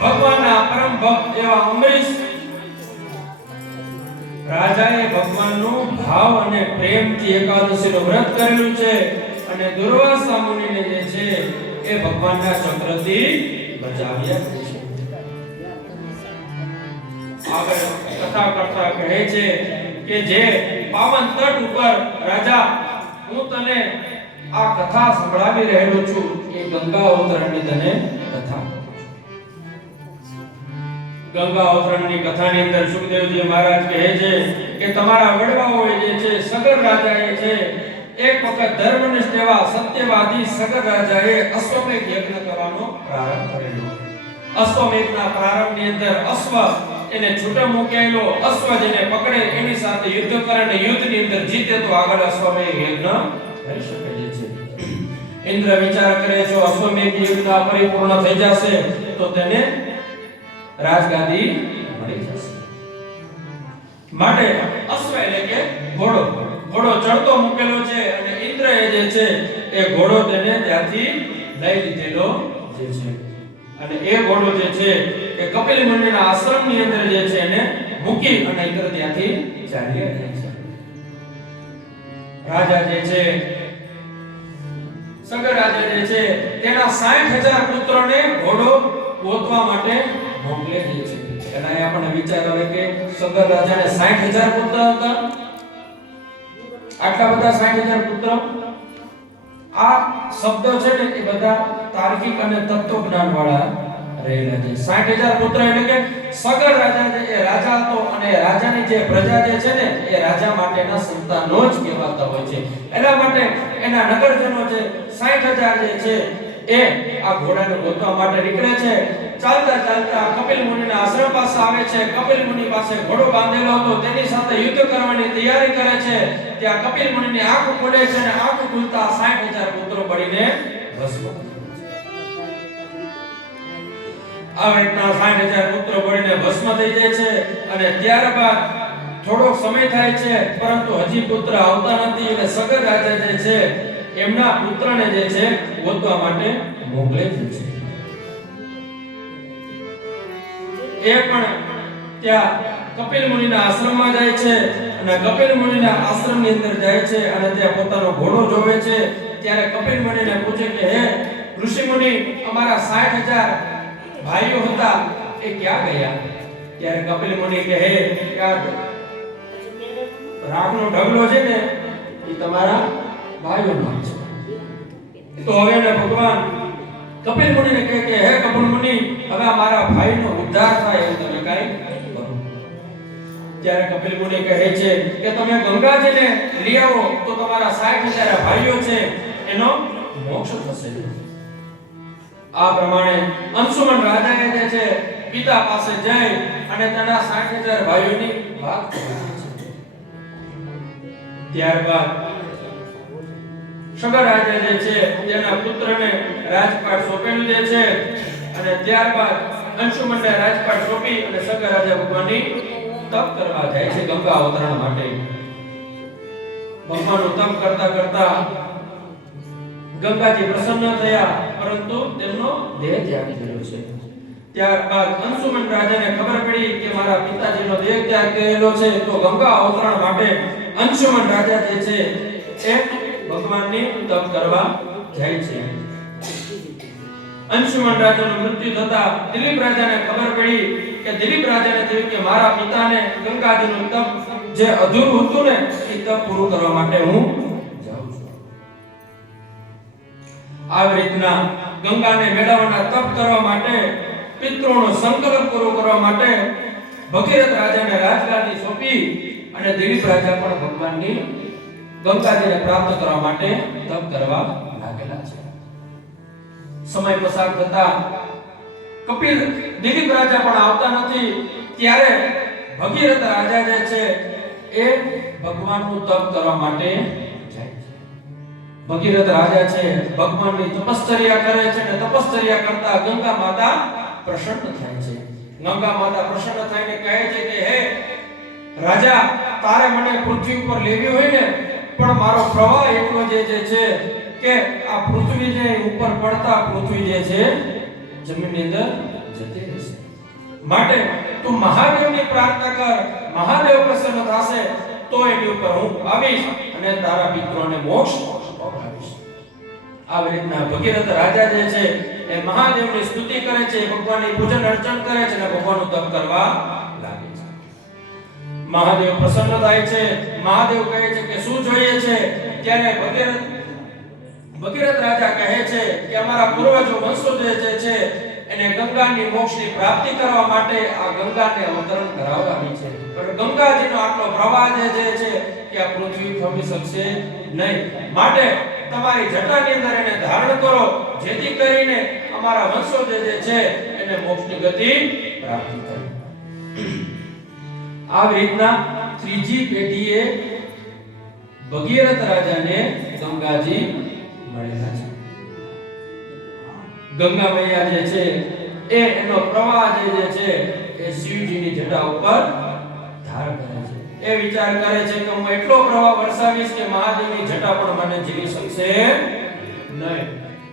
ભગવાનના પરમ ભક્ત એવા અમરીશ રાજાએ ભગવાનનું ભાવ અને પ્રેમથી એકાદશીનું વ્રત કરેલું છે અને દુર્વાસા મુનિને જે છે એ ભગવાનના ચક્રથી બચાવ્યા છે. આગળ કથા કરતા કહે છે કે જે પાવન તટ ઉપર રાજા હું તને આ કથા સંભળાવી રહેલો છું એ ગંગા અવતરણની તને કથા. ગંગા અવતરણની કથાની અંદર સુખદેવજી મહારાજ કહે છે કે તમારા વડવાઓએ જે છે સગર રાજાએ છે એક વખત ધર્મનિષ્ઠ એવા સત્યવાદી સગર રાજાએ અશ્વમેઘ યજ્ઞ કરવાનો પ્રારંભ કરેલો. અશ્વમેઘના પ્રારંભની અંદર અશ્વ એને છૂટો મૂકેલો, અશ્વ જેને પકડે એની સાથે યુદ્ધ કરે અને યુદ્ધની અંદર જીતે તો આગળ અશ્વમેઘ યજ્ઞ કરી શકે છે. ઇન્દ્ર વિચાર કરે જો અશ્વમેઘ યુદ્ધ પરિપૂર્ણ થઈ જશે તો તેને રાજગાદી મળી જશે. માટે અશ્વ એટલે કે ઘોડો ચડતો મૂકેલો છે અને ઇન્દ્રએ જે છે એ ઘોડો તેને ત્યાંથી લઈ લીધેલો જે છે અને એ ઘોડો જે છે એ કપિલ મુનિના આશ્રમની અંદર જે છે એને મૂકી અને ઇન્દ્ર ત્યાંથી ચાલ્યા જાય છે. રાજા જે છે સગર રાજા જે છે તેના 60,000 પુત્રોને ઘોડો ગોતવા માટે મોકલે છે. એના આપણને વિચાર આવે કે સગર રાજાને 60,000 પુત્ર હતા. આટલા બધા 60,000 પુત્ર. આ શબ્દ છે ને એ બધા તાર્કિક અને તત્વજ્ઞાન વાળા રહેલા છે. 60,000 પુત્ર એટલે કે સગર રાજા જે એ રાજા હતો અને રાજાની જે પ્રજા જે છે ને એ રાજા માટેના સંતાનો જ કહેવાતા હોય છે. એના માટે એના નગરજનો છે 60,000 જે છે એ આ ઘોડાને ગોતવા માટે નીકળે છે. ચાલતા ચાલતા કપિલ મુનિના આશ્રમ પાસે આવે છે. કપિલ મુનિ પાસે ઘોડો બાંધેલો હતો, તેની સાથે યુદ્ધ કરવાની તૈયારી કરે છે. ત્યાં કપિલ મુનિની આંખ ખુલે છે અને આંખ ખુલતા 60,000 પુત્રો બળીને ભસ્મ. આ રીતના 60,000 પુત્રો બળીને ભસ્મ થઈ જાય છે અને ત્યારબાદ થોડોક સમય થાય છે પરંતુ હજી પુત્ર આવતા નથી એટલે સગર રાજા જે છે એમના પુત્રને જે છે ગોતવા માટે મોકલે છે એ પણ ત્યાં કપિલ મુનિના આશ્રમમાં જાય છે અને કપિલ મુનિના આશ્રમની અંદર જાય છે અને ત્યાં પોતાનો ઘોડો જોવે છે ત્યારે કપિલ મુનિને પૂછે કે હે ઋષિ મુનિ અમારા 60,000 ભાઈઓ હતા એ ક્યાં ગયા ત્યારે કપિલ મુનિ કહે હે રાખનો ઢગલો છે ને એ તમારા ભાઈઓનો છે તો હવે ને ભગવાન કપિલ મુનિને કહે કે હે કપિલ મુનિ હવે મારા ભાઈનો ઉદ્ધાર થાય એવું તમે કાઈ કરો ત્યારે કપિલ મુનિ કહે છે કે તમે ગંગાજીને લઈ આવો તો તમારા 60,000 ભાઈઓ છે એનો મોક્ષ થશે આ પ્રમાણે અંશુમન રાજાએ જે છે પિતા પાસે જઈ અને તેના 60,000 ભાઈઓની વાત કરી છે ત્યારબાદ સગર રાજા જે છે તેના પુત્રને રાજપાટ સોંપેલું દે છે અને ત્યારબાદ અંશુમનને રાજપાટ સોંપી અને સગર રાજા ભગવાનની તપ કરવા જાય છે ગંગા અવતરણ માટે ભગવાનનું તપ કરતા કરતા ગંગાજી પ્રસન્ન થયા પરંતુ તેમનો દેહ ત્યાગી ગયો છે ત્યારબાદ અંશુમન રાજાને ખબર પડી કે મારા પિતાજીનો દેહ ત્યાગ થયેલો છે તો ગંગા અવતરણ માટે અંશુમન રાજા જે છે એ ભગવાનની તપ કરવા જાય છે અંશુમન રાજાનું મૃત્યુ થતા દિલીપ રાજાને ખબર પડી કે દિલીપ રાજાને થયું કે મારા પિતાને ગંગાજીનું તપ જે અધૂરું હતું ને એ તપ પૂરું કરવા માટે હું જાઉં છું આવી રીતના ગંગાને મેળવવાના તપ કરવા માટે પિતૃનો સંકલ્પ પૂરો કરવા માટે ભગીરથ રાજાને રાજગાદી સોંપી અને દિલીપ રાજા પણ ભગવાનની ગંગાજીને પ્રાપ્ત કરવા માટે તપ કરવા લાગેલા છે સમય પસાર થતા કપિલ દિલીપ રાજા પણ આવતા નથી ત્યારે ભગીરથ રાજા જે છે એ ભગવાનનું તપ કરવા માટે જાય છે ભગીરથ રાજા છે ભગવાનની તપશ્ચર્યા કરે છે અને તપશ્ચર્યા કરતા ગંગા માતા પ્રસન્ન થાય છે ગંગા માતા પ્રસન્ન થઈને કહે છે કે હે રાજા તારે મને પૃથ્વી ઉપર લેવી હોય ને પણ મારો પ્રવાહ એટલો જે છે કે આ પૃથ્વી જે ઉપર પડતા પૃથ્વી જે છે જમીનની અંદર જતી રહેશે માટે તું મહાદેવની પ્રાર્થના કર મહાદેવ પ્રસન્ન થશે તો એની ઉપર હું આવીશ અને તારા પિતરોને મોક્ષ અપાવીશ આવી રીતના ભગીરથ રાજા જે છે એ મહાદેવની સ્તુતિ કરે છે ભગવાનની પૂજન અર્ચન કરે છે અને ભગવાનનું તપ કરવા લાગે છે મહાદેવ પ્રસન્ન થાય છે મહાદેવ કહે છે કે શું જોઈએ છે ત્યારે ભગીરથ રાજા કહે છે કે અમારા પૂર્વજો વંશો જે છે એને ગંગાની મોક્ષની પ્રાપ્તિ કરવા માટે આ ગંગાને અવતરણ કરાવવાની છે પણ ગંગાજીનો આટલો પ્રવાહ જે છે કે આ પૃથ્વી થમી શકશે નહીં માટે તમારી જટાની અંદર એને ધારણ કરો જેથી કરીને અમારા વંશો જે છે એને મોક્ષની ગતિ પ્રાપ્ત થાય આવી રીતના ત્રીજી પેઢીએ ભગીરથ રાજાને ગંગાજી મળેલા છે ગંગા મૈયા જે છે એનો પ્રવાહ જે છે એ શિવજીની જટા ઉપર ધાર કરે છે એ વિચાર કરે છે કે હું એટલો પ્રવાહ વરસાવીશ કે મહાદેવની જટા પણ મને જીવી શકશે નહીં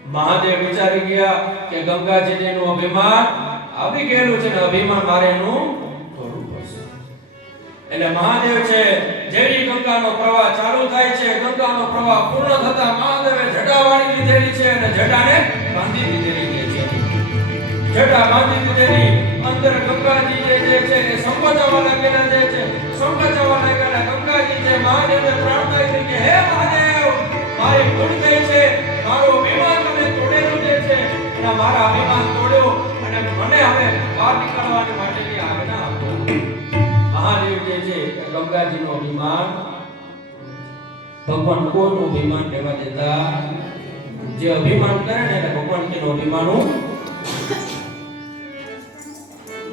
મહાદેવ વિચારી ગયા કે ગંગાજીનું અભિમાન આવી ગયેલું છે ને અભિમાન મારે એનું તોડવું પડશે એટલે મહાદેવ છે જેવી ગંગાનો પ્રવાહ ચાલુ થાય છે ગંગાનો પ્રવાહ પૂર્ણ થતા મહાદેવે જટા વાળી લીધેલી છે અને જટાને બાંધી દીધેલી છે જટા બાંધી દીધેલી અંદર ગંગાજી જે છે એ સંકોચાવા લાગેલા છે સંકોચાવા લાગેલા ગંગાજી છે મહાદેવને પ્રાર્થના કરી કે હે મહાદેવ મારી ભૂલ થઈ છે મારો અભિમાન તમે તોડેલું છે અને મારા અભિમાન તોડ્યો અને મને હવે બહાર નીકળવાની માટેની આજ્ઞા આપો મહાદેવ જે છે ગંગાજીનો અભિમાન ભગવાન કોઈનું અભિમાન લેવા દેતા જે અભિમાન કરે ને એટલે ભગવાન તેનું અભિમાન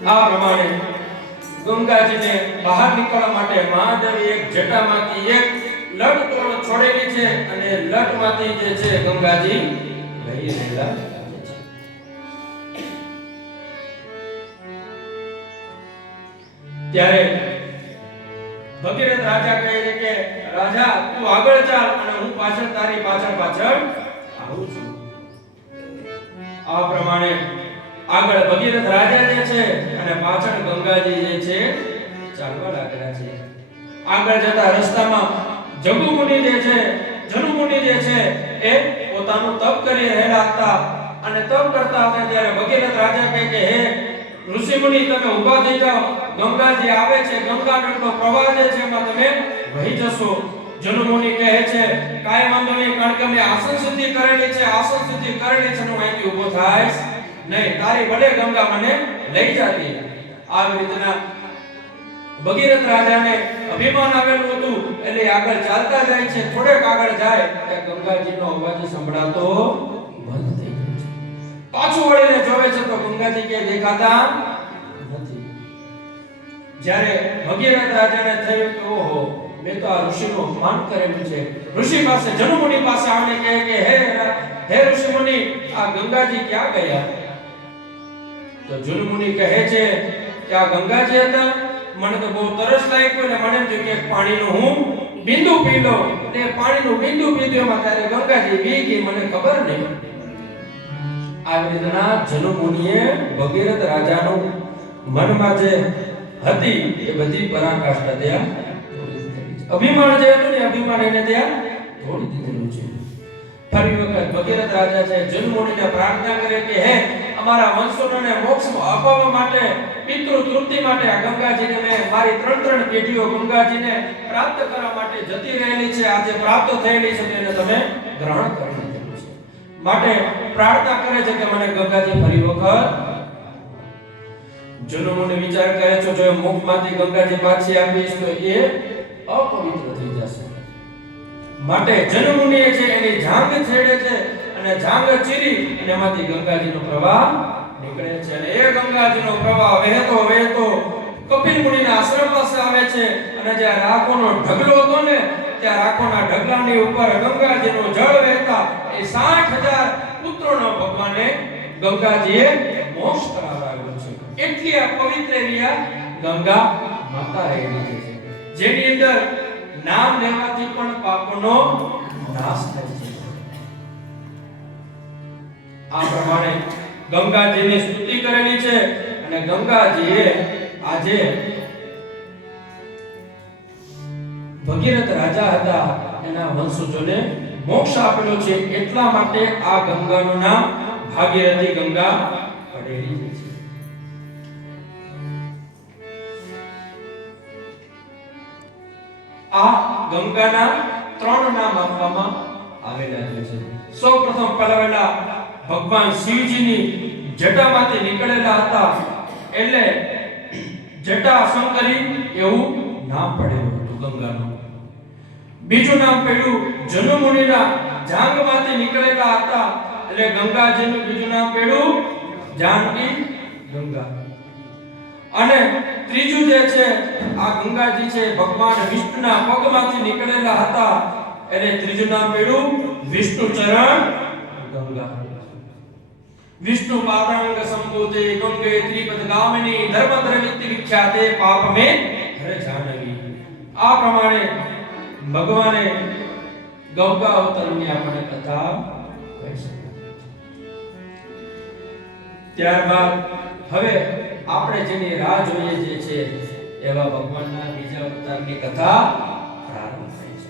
આ પ્રમાણે ગંગાજીને બહાર નીકળવા માટે મહાદેવ એક જટામાંથી એક લટ છોડેલી છે અને લટમાંથી જે છે ગંગાજી લઈ રહેલા ત્યારે ભગીરથ રાજા કહે છે કે રાજા તું આગળ ચાલ અને હું પાછળ તારી પાછળ આવું છું. આ પ્રમાણે આગળ ભગીરથ રાજા જે છે અને પાછળ ગંગાજી જે છે ચાલવા લાગ્યા છે. આગળ જતા રસ્તામાં જગુ મુનિ જે છે જનુ મુનિ જે છે એ પોતાનું તપ કરી રહેલા હતા અને તપ કરતા હતા ત્યારે ભગીરથ રાજા કહે કે હે ઋષિ મુનિ તમે ઊભા થઈ જાઓ, ગંગાજી આવે છે, ગંગાનો પ્રવાહ જે છે એમાં તમે વહી જશો. જનુ મુનિ કહે છે કાઈ વાંધો નહીં, કારણ કે મેં આસન સિદ્ધિ કરેલી છે, આસન સિદ્ધિ કરેલી છે, હું અહીંથી ઊભો થાઈશ નહીં, તારી ભલે ગંગા મને લઈ જાતી. આવી રીતના ભગીરથ રાજાને અભિમાન આવેલું હતું એટલે આગળ ચાલતા જાય છે. થોડેક આગળ જાય ત્યાં ગંગાજીનો અવાજ સંભળાતો બંધ થઈ જાય છે. પાછું વળીને જોવે છે તો ગંગાજી કે દેખાતા નથી. જ્યારે ભગીરથ રાજાને થયું કે ઓહો મેં તો આ ઋષિનું અપમાન કરેલું છે. ઋષિ પાસે જનુ મુનિ પાસે આવીને કહે કે હે ઋષિ મુનિ આ ગંગાજી ક્યાં ગયા? તો જનુ મુનિ કહે છે કે આ ગંગાજી હતા, મને તો બહુ તરસ લાગ્યું એટલે મને એમ થયું કે પાણીનું હું બિંદુ પી લો, અને પાણીનું બિંદુ પીધું એમાં ત્યારે ગંગાજી પી ગઈ, મને ખબર નહીં. આવી રીતના જનુ મુનિએ ભગીરથ રાજાનું મનમાં જે હતી એ બધી પરાકાષ્ઠા ત્યાં અભિમાન જે હતું ને અભિમાન એને ત્યાં તોડી દીધેલું છે. ફરી વખત ભગીરથ રાજા છે જનુ મુનિને પ્રાર્થના કરે કે હે અમારા વંશોને મોક્ષ અપાવવા માટે, પિતૃ તૃપ્તિ માટે આ ગંગાજીને મેં મારી ત્રણ પેઢીઓ ગંગાજીને પ્રાપ્ત કરવા માટે જતી રહેલી છે, આજે પ્રાપ્ત થયેલી છે તેને તમે ગ્રહણ કરી લીધેલું છે. માટે પ્રાર્થના કરે છે કે મને ગંગાજી ફરી વખત. જનુ મુનિ વિચાર કરે છે જો મુખમાંથી ગંગાજી પાછી આપીશ તો એ અપવિત્ર થઈ જશે. માટે જનુ મુનિએ છે એની જાંઘ છેડે છે અને જાંઘ ચીરી અને એમાંથી ગંગાજીનો પ્રવાહ નીકળે છે અને એ ગંગાજીનો પ્રવાહ વહેતો વહેતો કપિલ મુનિના આશ્રમ પાસે આવે છે અને જ્યાં રાખોનો ઢગલો હતો ને ત્યાં રાખોના ઢગલાની ઉપર ગંગાજીનું જળ વહેતા એ 60,000 પુત્રોનો ભગવાને ગંગાજીએ મોક્ષ કરાવ્યો છે. એટલી આ પવિત્ર એવી ગંગા માતા રહેલી છે જેની અંદર નામ લેવાથી પણ પાપોનો નાશ થાય છે. આ પ્રમાણે ગંગાજીની સ્તુતિ કરેલી છે અને ગંગાજીએ આજે ભગીરથ રાજા હતા એના વંશજોને મોક્ષ આપેલો છે. એટલા માટે આ ગંગાનું નામ ભાગીરથી ગંગા પડેલી છે. આ ગંગાના 3 નામ આપવામાં આવેલા છે. સૌપ્રથમ પહેલા ભગવાન શિવજીની જટામાંથી નીકળેલા હતા એટલે જટા શંકરી એવું નામ પડેલું હતું ગંગાનું. બીજું નામ પડ્યું જનુ મુનિના જાંઘમાંથી નીકળેલા હતા એટલે ગંગાજીનું બીજું નામ પડ્યું જાનકી ગંગા. અને ત્રીજું જે છે આ ગંગાજી છે ભગવાન વિષ્ણુના પગમાંથી નીકળેલા હતા એટલે ત્રીજું નામ પડ્યું વિષ્ણુ ચરણ ગંગા. વિષ્ણુ પાદાંગ સંબોધે ગંગે ત્રિપદગામિની ધર્મદ્રવિત્તિ વિખ્યાતે પાપમે હરે જાનવી. આ પ્રમાણે ભગવાને ગંગા અવતરની આપણે કથા કહી શકીએ. ત્યારબાદ હવે આપણે જેની રાહ જોઈએ જે છે એવા ભગવાનના બીજા અવતારની કથા પ્રારંભ થાય છે.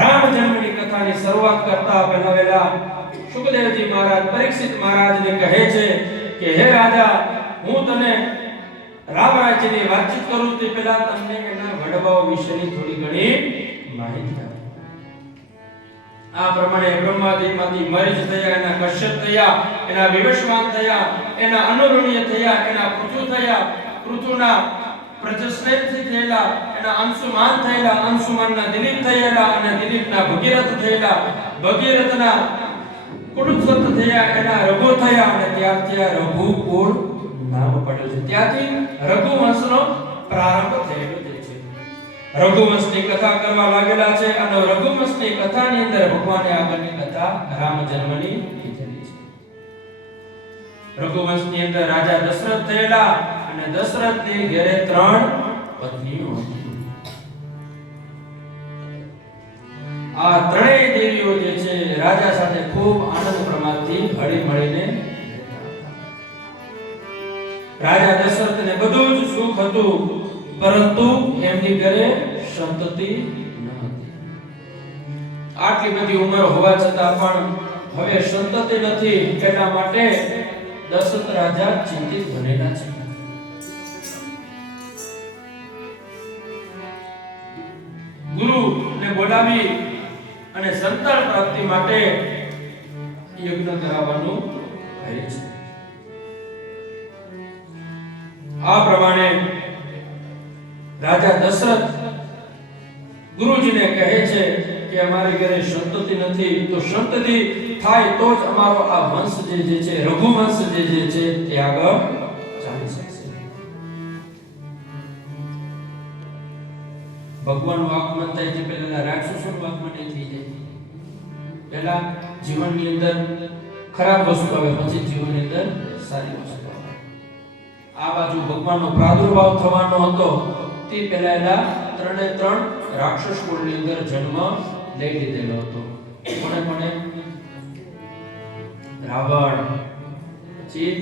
રામ જન્મની કથાની શરૂઆત કરતા પહેલા સુખદેવજી મહારાજ પરીક્ષિત મહારાજને કહે છે કે હે રાજા હું તને રામ રાજ્યની વાતચીત કરું તે પહેલા તમને એના વડવાઓ વિશેની થોડી ઘણી માહિતી આપું. આ પ્રમાણે બ્રહ્માદિમાંથી મરીચ થયા, એના કશ્યપ થયા, એના વિવસ્વાન થયા, એના અનુરણ્ય થયા, એના પૃથુ થયા, પૃથુના પ્રજસ્નેથી થયેલા, એના અંશુમાન થયેલા, અંશુમાનના દિલીપ થયેલા અને દિલીપના ભગીરથ થયેલા, ભગીરથના કુરુત્સત થયા, એના રઘુ થયા અને ત્યારથી આ રઘુકુળ નામ પડ્યું છે. ત્યાંથી રઘુવંશનો પ્રારંભ થયેલો છે. રઘુવંશની કથા કરવા લાગેલા છે અને રઘુવંશની કથાની અંદર ભગવાને આગળની કથા રામ જન્મની કીધેલી છે. રઘુવંશની અંદર રાજા દશરથ થયેલા અને દશરથની ઘરે 3 પત્નીઓ હતી. આ ત્રણેય દેવીઓ જે છે રાજા સાથે ખૂબ આનંદ પ્રમાદથી હળી મળીને રાજા દશરથને બધું જ સુખ હતું, પરંતુ એમની ઘરે સંતતિ ન હતી. આટલી બધી ઉંમર હોવા છતાં પણ હવે સંતતિ નથી, એટલા માટે દશરથ રાજા ચિંતિત બનેલા છે. ગુરુને બોલાવી અને સંતાન પ્રાપ્તિ માટે યજ્ઞ કરાવવાનું કહે છે. આ પ્રમાણે રાજા દશરથ ગુરુજીને કહે છે કે અમારી ઘરે સંતતિ નથી, તો સંતતિ થાય તો જ અમારો આ વંશ જે છે રઘુવંશ જે છે તે આગળ ચાલી શકશે. ભગવાનનું આગમન થાય છે પહેલા રાક્ષસોનું આગમન થઈ જાય. પહેલા જીવનની અંદર ખરાબ વસ્તુ આવે, પછી જીવનની અંદર સારી વસ્તુ આવે. આ બાજુ ભગવાનનો પ્રાદુર્ભાવ થવાનો હતો તે પહેલા ત્રણે ત્રણ રાક્ષસ કુળની અંદર જન્મ લઈ લીધેલો હતો. કોને કોને? રાવણ, પછી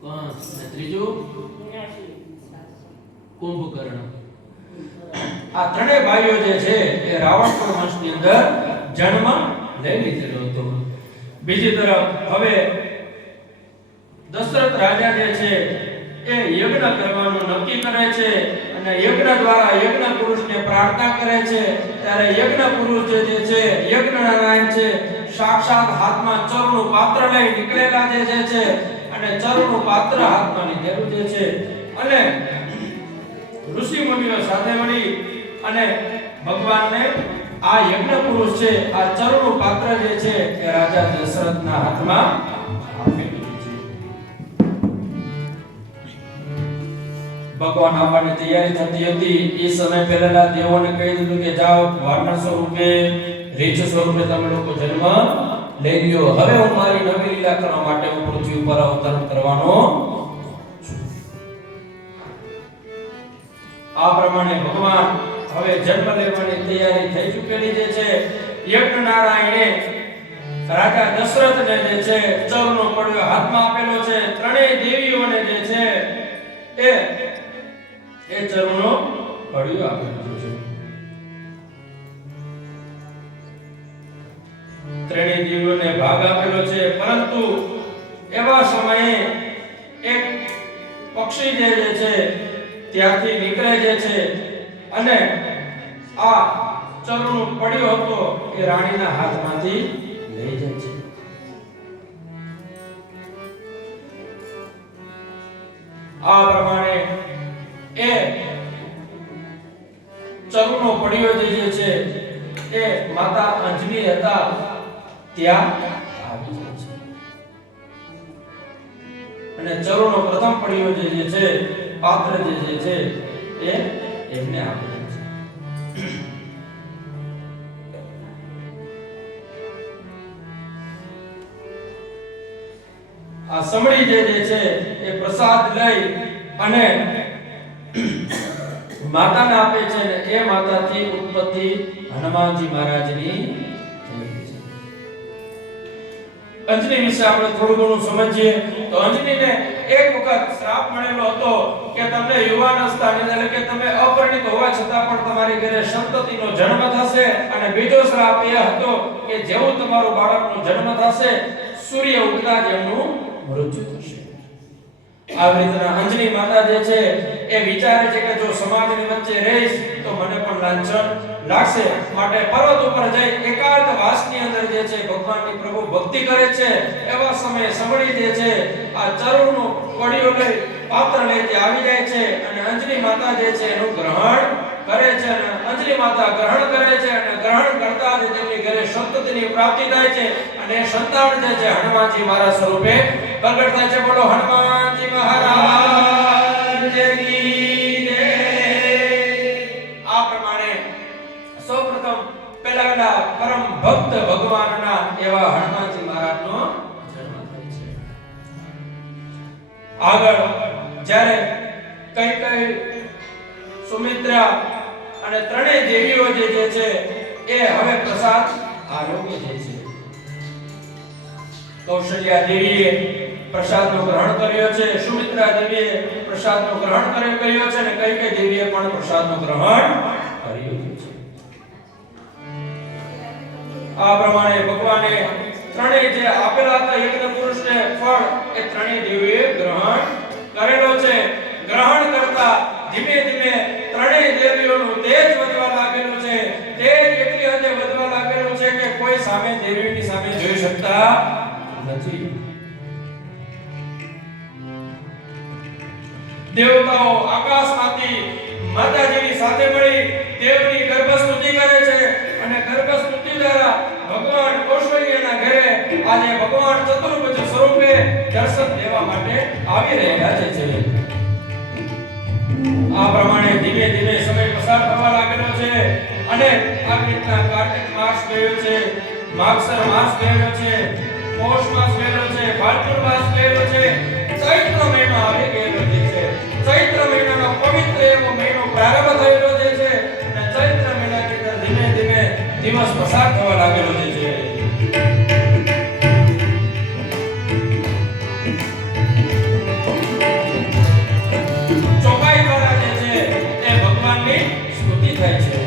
કંસ, અને ત્રીજું કુંભકર્ણ. આ ત્રણેય ભાઈઓ જે છે એ રાવણ કુળ વંશની અંદર જન્મ લઈ લીધેલો હતો. બીજી તરફ હવે દશરથ રાજા જે છે એ યજ્ઞ કરવાનું નક્કી કરે છે અને યજ્ઞ દ્વારા યજ્ઞ પુરુષને પ્રાર્થના કરે છે. ત્યારે યજ્ઞ પુરુષ જે છે યજ્ઞ નારાયણ છે સાક્ષાત હાથમાં ચરનું પાત્ર લઈ નીકળેલા જે છે અને ચરનું પાત્ર હાથમાં લીધેલું જે છે અને ઋષિ મુનિઓ સાથે મળી અને ભગવાનને આ યજ્ઞ પુરુષ છે આ ચરનું પાત્ર જે છે એ રાજા દશરથના હાથમાં આપેલું છે. ભગવાન આવવાની તૈયારી થતી હતી. એ સમય પહેલા દેવોને કહી દીધું કે જાઓ વાનર સ્વરૂપે રીછ સ્વરૂપે તમે લોકો જન્મ લઈ લ્યો. હવે હું મારી નવી લીલા કરવા માટે હું પૃથ્વી ઉપર અવતરણ કરવાનો છું. આ પ્રમાણે ભગવાન હવે જન્મ લેવાની તૈયારી થઈ ચૂકેલી જે છે. યજ્ઞ નારાયણે રાજા દશરથને જે છે ચરનો પડ્યો હાથમાં આપેલો છે. ત્રણેય દેવીઓને જે છે એ ચરનો પડ્યો આપેલો છે. ત્રણેય દેવીઓને ભાગ આપેલો છે. પરંતુ એવા સમયે એક પક્ષી જે છે ત્યાંથી નીકળે જે છે અને આ ચરનો પડ્યો હતો એ રાણીના હાથમાંથી લઈ જાય છે. આ પ્રમાણે એ ચરનો પડ્યો જે છે એ માતા અંજની હતા ત્યાં આવી જાય છે અને ચરનો પ્રથમ પડ્યો જે છે પાત્ર જે છે એ એમને આપે છે. આ સમળી જે છે એ પ્રસાદ લઈ અને માતાને આપે છે અને એ માતાથી ઉત્પત્તિ હનુમાનજી મહારાજની થઈ છે. અંજની વિશે આપણે થોડું ઘણું સમજીએ તો અંજનીને એક વખત શ્રાપ મળેલો હતો કે તમને યુવાનસ્થાની એટલે કે તમે અપરિણિત હોવા છતાં પણ તમારી ઘરે સંતતિનો જન્મ થશે. અને બીજો શ્રાપ એ હતો કે જેવું તમારું બાળકનો જન્મ થશે સૂર્ય ઉગતા જ એમનું મૃત્યુ થશે. આ રીતના અંજની માતા જે છે એ વિચારે છે કે જો સમાજની વચ્ચે રહીશ તો મને પણ લાંછન લાગશે, માટે પર્વત ઉપર જઈ એકાંત વાસની અંદર જે છે ભગવાનની પ્રભુ ભક્તિ કરે છે. એવા સમયે સમળી જે છે આ ચરણનો પડ્યો લઈ પાત્ર લઈ તે આવી જાય છે અને અંજની માતા જે છે એનું ગ્રહણ કરે છે અને અંજની માતા ગ્રહણ કરે છે અને ગ્રહણ કરતા જ તેમની ઘરે સંતતિની પ્રાપ્તિ થાય છે અને સંતાન જે છે હનુમાનજી મહારાજ સ્વરૂપે પ્રગટ થાય છે. બોલો હનુમાનજી મહારાજ કી જય. આ પ્રમાણે સૌપ્રથમ પહેલા પરમ ભક્ત ભગવાનના એવા હનુમાનજી મહારાજનો આગળ જ્યારે કઈ સુમિત્રા અને ત્રણેય દેવીઓ જે છે એ હવે પ્રસાદ આરોગ્ય જે છે કૌશલ્યા દેવીએ પ્રસાદનો ગ્રહણ કર્યો છે, સુમિત્રા દેવીએ પ્રસાદનો ગ્રહણ કર્યો છે અને કઈ દેવીએ પણ પ્રસાદનો ગ્રહણ કર્યો છે. આ પ્રમાણે ભગવાને ત્રણેય જે આપેલા હતા યજ્ઞ પુરુષને ફળ એ ત્રણેય દેવીએ ગ્રહણ કરેલો છે. ગ્રહણ કરતા ધીમે ધીમે ત્રણેય દેવીઓનું તેજ વધવા લાગેલું છે. તેજ એટલી હદે વધવા લાગેલું છે કે કોઈ સામે દેવીની સામે જોઈ શકતા નથી. દેવતાઓ આકાશમાંથી માતાજીની સાથે મળી દેવની ગર્ભસ્તુતિ કરે છે અને ગર્ભસ્તુતિ દ્વારા ભગવાન કૌશલ્યના ઘરે આજે ભગવાન ચતુર્ભુજ સ્વરૂપે દર્શન દેવા માટે આવી રહ્યા છે. આ પ્રમાણે ધીમે ધીમે સમય પસાર થવા લાગેલો છે અને આ રીતના કાર્તિક માસ ગયો છે, માગસર માસ ગયો છે, પોષ માસ ગયો છે, ફાલ્ગુન માસ ગયો છે, ચૈત્ર મહિનો આવી ગયો છે. ચૈત્ર મહિનાનો પવિત્ર એવો મહિનો પ્રારંભ થયેલો છે અને ચૈત્ર મહિનાની અંદર ધીમે ધીમે દિવસ પસાર થવા લાગેલો છે. ચોપાઈ દ્વારા જે છે એ ભગવાનની સ્તુતિ થાય છે.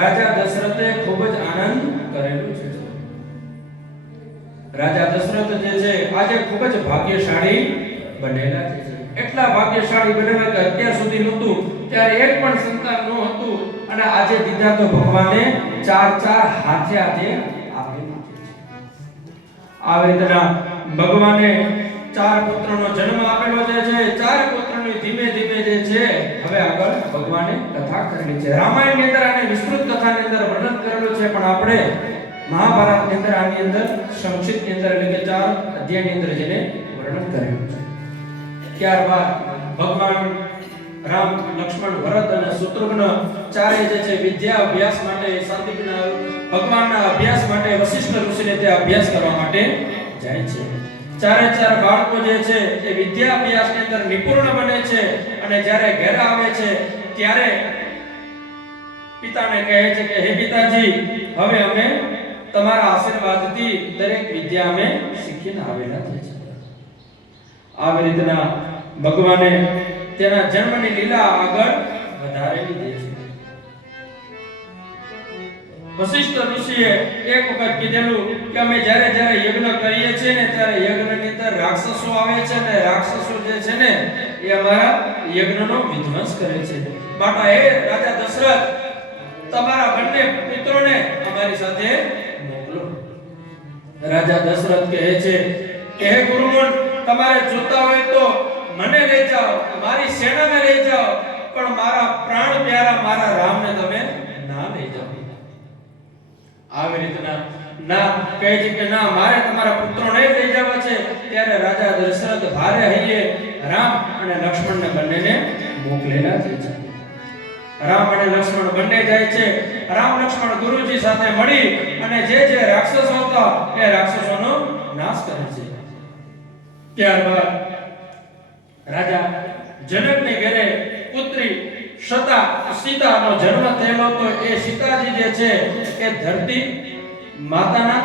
રાજા દશરથે ખૂબ જ આનંદ કરેલો છે. રાજા દશરથ જે છે આજે ખૂબ જ ભાગ્યશાળી બનેલા છે. એટલા ભાગ્યશાળી બનેલા કે અત્યાર સુધી નહોતું ત્યારે એક પણ સંતાન ન હતું અને આજે દીધા તો ભગવાને ચાર હાથે આપેલું છે. આવી રીતના ભગવાને ચાર પુત્રનો જન્મ આપેલો છે. ચાર પુત્રની ધીમે ધીમે જે છે હવે આગળ ભગવાને કથા કરેલી છે. રામાયણની અંદર આને વિસ્તૃત કથાની અંદર વર્ણન કરેલું છે, પણ આપણે મહાભારતની અંદર આની અંદર સંક્ષિપ્તની અંદર એટલે કે 4 અધ્યાયની અંદર જેને વર્ણન કરેલું છે. ત્યારબાદ ભગવાન રામ, લક્ષ્મણ, ભરત અને શત્રુઘ્ન ચારે જે છે વિદ્યા અભ્યાસ માટે શાંતિપૂર્ણ ભગવાનના અભ્યાસ માટે વશિષ્ઠ ઋષિને ત્યાં અભ્યાસ કરવા માટે જાય છે. ચાર બાળકો જે છે એ વિદ્યા અભ્યાસની અંદર નિપુણ બને છે અને જ્યારે ઘરે આવે છે ત્યારે પિતાને કહે છે કે હે પિતાજી, હવે અમે તમારા આશીર્વાદથી દરેક વિદ્યા અમે શીખીને આવેલા છે. આવી રીતના ભગવાને તેના જન્મની લીલા આગળ વધારેલી દે છે. વશિષ્ઠ ઋષિએ એક વખત કીધેલું કે અમે જ્યારે યજ્ઞ કરીએ છીએ ને ત્યારે યજ્ઞની અંદર રાક્ષસો આવે છે ને રાક્ષસો જે છે ને એ અમારા યજ્ઞનો વિધ્વંસ કરે છે. માટે હે રાજા દશરથ, તમારા બંને પુત્રોને અમારી સાથે મોકલો. રાજા દશરથ કહે છે કે હે ગુરુમન, તમારે જોતા હોય તો મને લઈ જાઓ, મારી સેનાને લઈ જાઓ, પણ મારા પ્રાણ પ્યારા મારા રામને તમે ના લઈ જાઓ. આવી રીતના ના કહે છે કે ના, મારે તમારા પુત્રોને લઈ જવા છે. ત્યારે રાજા દશરથ ભારે હૈયે રામ અને લક્ષ્મણને બંનેને મોકલેલા છે. રામ અને લક્ષ્મણ બંને જાય છે. રામ લક્ષ્મણ ગુરુજી સાથે મળી અને જે રાક્ષસો હતા એ રાક્ષસોનો નાશ કરે છે. ત્યારબાદ રાજા જનકને ઘરે પુત્રી સીતાનો જન્મ થયેલો તો એ સીતાજી જે છે એ ધરતી માતાના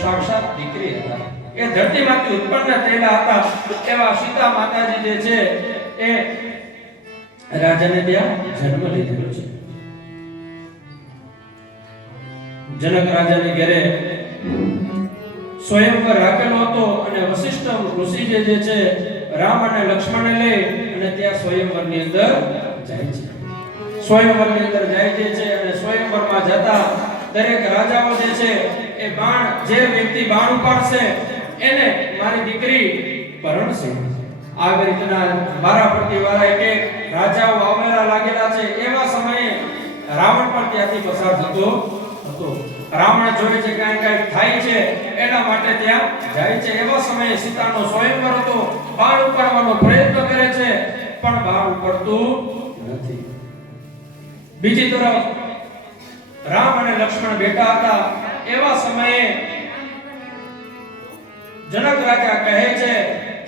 સાક્ષાત દીકરી હતા. એ ધરતીમાંથી ઉત્પન્ન થયેલા હતા. એવા સીતા માતાજી જે છે એ રાજાને ત્યાં જન્મ લીધેલો છે. જનક રાજાને ઘરે સ્વયંવર રાખેલો હતો અને વશિષ્ઠ ઋષિ જે છે રામ અને લક્ષ્મણને લઈ અને ત્યાં સ્વયંવરની અંદર જાય છે. સ્વયંવરની અંદર જાય છે અને સ્વયંવરમાં જતા દરેક રાજાઓ જે છે એ બાણ, જે વ્યક્તિ બાણ ઉપાડશે એને મારી દીકરી પરણશે. આવી રીતના મારા પ્રતિવાળા કે રાજાઓ આવેલા લાગેલા છે. એવા સમયે રાવણ પણ ત્યાંથી પસાર થતો હતો. રાવણ જોવે છે કાંઈ થાય છે એના માટે ત્યાં જાય છે. એવા સમયે સીતાનો સ્વયંવર હતો. બાણ ઉપાડવાનો પ્રયત્ન કરે છે પણ બાણ ઉપડતું નથી. બીજી તરફ રામ અને લક્ષ્મણ બેઠા હતા. એવા સમયે જનક રાજા કહે છે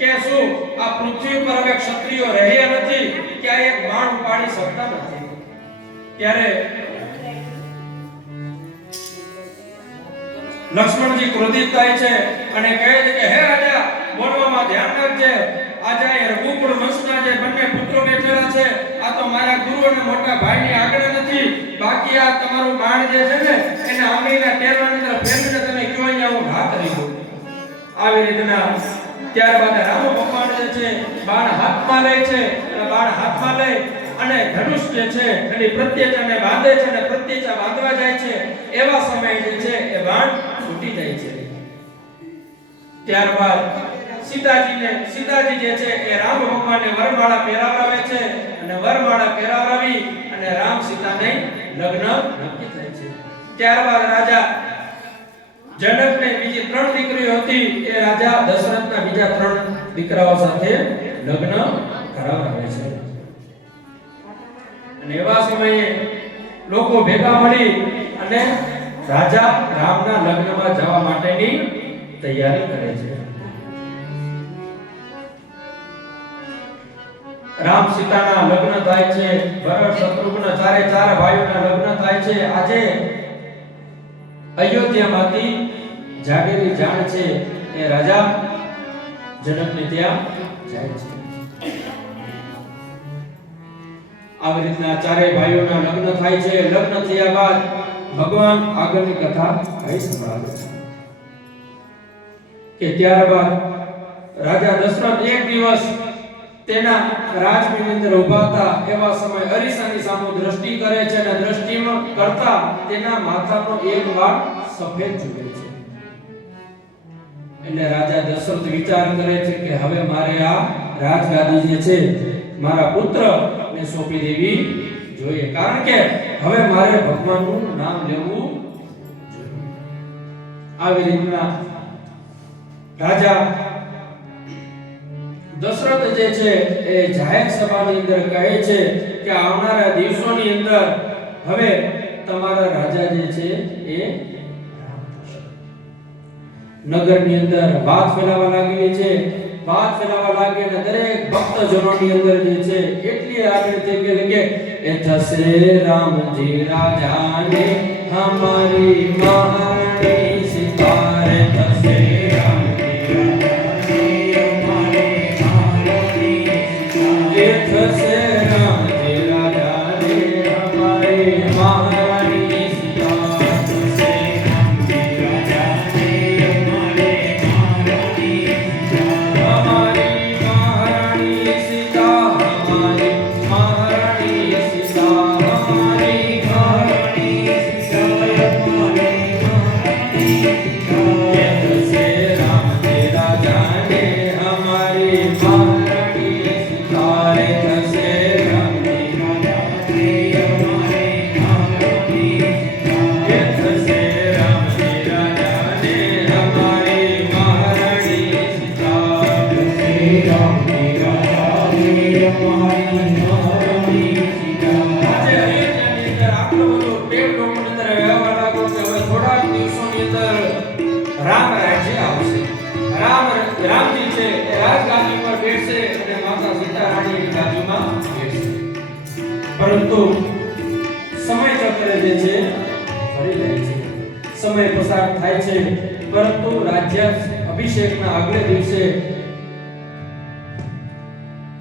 કે શું આ પૃથ્વી પર હવે ક્ષત્રિયો રહ્યા નથી કે આ એક બાણ ઉપાડી શકતા નથી? ત્યારે લક્ષ્મણજી ક્રોધિત થાય છે અને કહે છે કે હે રાજા, બોલવામાં ધ્યાન રાખજે. આજે રઘુકુળ વંશના જે બંને પુત્રો બેઠેલા છે આ તો મારા ગુરુ અને મોટા ભાઈની આગળ નથી. બાકી આ તમારું બાણ જે છે ને એને આંગળીના ટેરવાની અંદર ફેરવીને તમે કયો અહીંયા હું ઘા કરી દઉં. આવી રીતના ત્યારબાદ રામ ભગવાન જે છે બાણ હાથમાં લે છે અને બાણ હાથમાં લઈ અને ધનુષ જે છે એની પ્રત્યેચાને બાંધે છે અને પ્રત્યેચા બાંધવા જાય છે. એવા સમયે જે છે એ બાણ છૂટી જાય છે. ત્યારબાદ સીતાજી જે છે એ રામ ભગવાનને વરમાળા પહેરાવરાવે છે અને વરમાળા પહેરાવરાવી અને રામ સીતાને લગ્ન નક્કી થાય છે. ત્યારબાદ રાજા જનકને બીજી 3 દીકરીઓ હતી. એ રાજા દશરથના બીજા 3 દીકરાઓ સાથે લગ્ન કરાવરાવે છે. અને એવા સમયે લોકો ભેગા મળી અને રાજા રામના લગ્નમાં જવા માટેની તૈયારી કરે છે. રામ સીતાના લગ્ન થાય છે. ભરત શત્રુઘ્ન ચારે 4 ભાઈઓના લગ્ન થાય છે. આજે અયોધ્યામાંથી જાગેલી જાણ છે એ રાજા જનકને ત્યાં જાય છે. આવી રીતના ચારેય ભાઈઓના લગ્ન થાય છે. લગ્ન થયા બાદ ભગવાન આગળની કથા કહી સંભળાવે છે કે ત્યારબાદ રાજા દશરથ એક દિવસ તેના રાજમહેલની અંદર ઊભા હતા. એવા સમય અરીસાની સામે દ્રષ્ટિ કરે છે અને દ્રષ્ટિમાં કરતા તેના માથાનો એક વાળ સફેદ જુએ છે. એટલે રાજા દશરથ વિચાર કરે છે કે હવે મારે આ રાજગાદી જે છે મારા પુત્રને સોંપી દેવી જોઈએ, કારણ કે હવે મારે ભગવાનનું નામ લેવું જોઈએ. આવી રીતના રાજા દશરથ જે છે એ જાહેર સભાની અંદર કહે છે કે આવનારા દિવસોની અંદર હવે તમારા રાજા જે છે એ નગરની અંદર વાત ફેલાવા લાગેલી છે. વાત ફેલાવા લાગી અને દરેક ભક્તજનોની અંદર જે છે એટલી આગળ થઈ ગઈ કે એ થશે રામજી રાજાને હમારી મહારાણી સિતારે થશે. Yes. પરંતુ સમય ચક્ર જે છે ફરી જાય છે, સમય પસાર થાય છે, પરંતુ રાજ્ય અભિષેકના આગલે દિવસે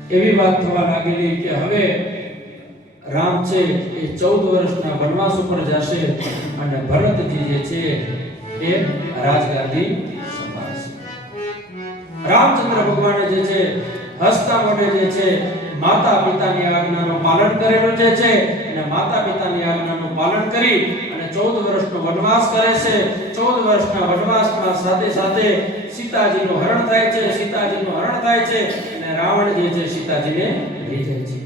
એવી વાત થવા લાગેલી કે હવે રામ છે એ 14 વર્ષના વનવાસ ઉપર જશે અને ભરતજી જે છે એ રાજગાદી સંભાળશે. રામચંદ્ર ભગવાને જે છે હસતા મોઢે જે છે માતા પિતાની આજ્ઞાનું પાલન કરેલું જે છે અને માતા પિતાની આજ્ઞાનું પાલન કરી અને 14 વર્ષનો વનવાસ કરે છે. 14 વર્ષના વનવાસમાં સાથે સાથે સીતાજીનું હરણ થાય છે, સીતાજીનું હરણ થાય છે અને રાવણ જે છે સીતાજીને લઈ જાય છે.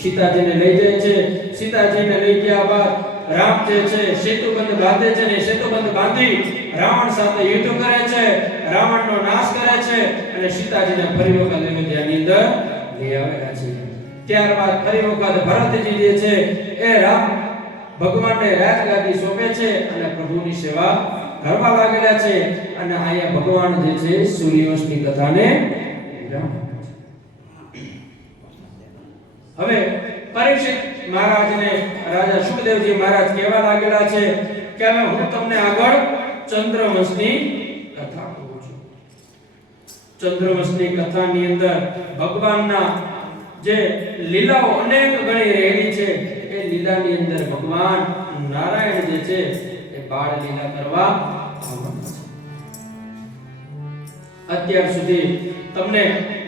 સીતાજીને લઈ જાય છે. સીતાજીને લઈ ગયા બાદ રામ જે છે સેતુબંધ બાંધે છે ને સેતુબંધ બાંધી રાવણ સાથે યુદ્ધ કરે છે, રાવણનો નાશ કરે છે અને સીતાજીને ફરી વખત અયોધ્યાની અંદર લઈ આવેલા છે. ત્યારબાદ ફરી વખત ભરતજી જે છે એ રામ ભગવાનને રાજગાદી સોંપે છે અને પ્રભુની સેવા કરવા લાગેલા છે અને અહીંયા ભગવાન જે છે સૂર્યવંશની કથાને હવે પરીક્ષિત મહારાજને રાજા સુખદેવજી મહારાજ કહેવા લાગેલા છે કે હવે હું તમને આગળ ચંદ્રવંશની કથા કહું છું. ચંદ્રવંશની કથાની અંદર ભગવાનના જે લીલાઓ અનેક ગણી રહેલી છે એ લીલાની અંદર ભગવાન નારાયણ જે છે એ બાળ લીલા કરવા આવવાના છે. અત્યાર સુધી તમને